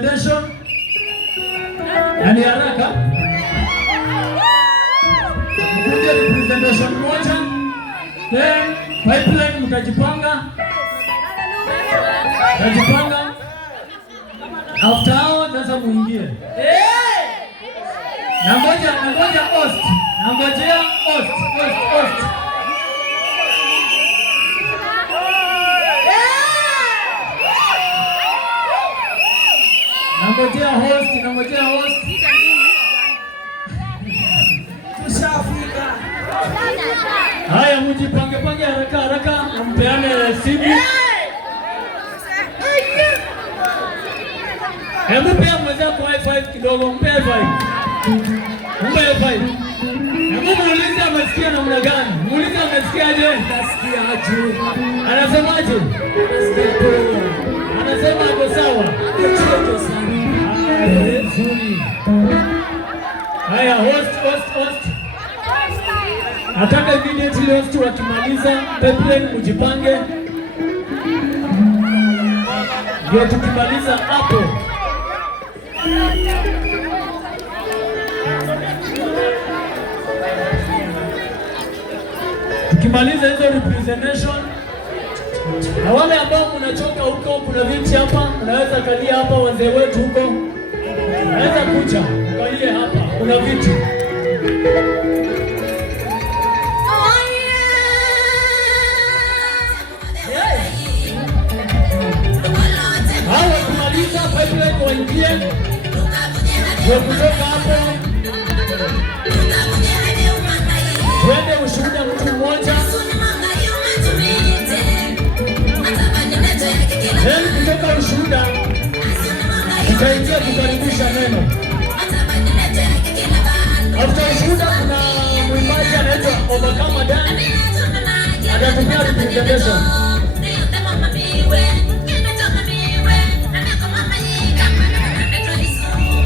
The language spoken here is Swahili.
representation. Yani haraka. Kuja representation moja. Then pipeline mtajipanga. Mtajipanga. After hao sasa muingie. Nangoja host. Nangojea host. Nangojea host. Tushafika. Haya mjipange haraka mpeane simu. Hebu pia mwenzako high kidogo, mpe high five. Hebu muulize amesikia namna gani? Muulize amesikiaje? Nasikia aje. Anasemaje? Anasema hapo sawa. Haya, host. Nataka immediately host wakimaliza, pipeline mjipange. Ndio tukimaliza hapo. Tukimaliza hizo representation, na wale ambao mnachoka huko, kuna viti hapa, unaweza kalia hapa, wazee wetu huko, unaweza kuja kalie hapa, kuna viti. Hawa kumaliza pipeline waingie, ndio kutoka hapo twende ushuhuda mtu mmoja. Kutoka ushuhuda tutaingia kukaribisha neno. After ushuhuda kuna mwimbaji anaitwa Overcomer Dan, atatumia representation.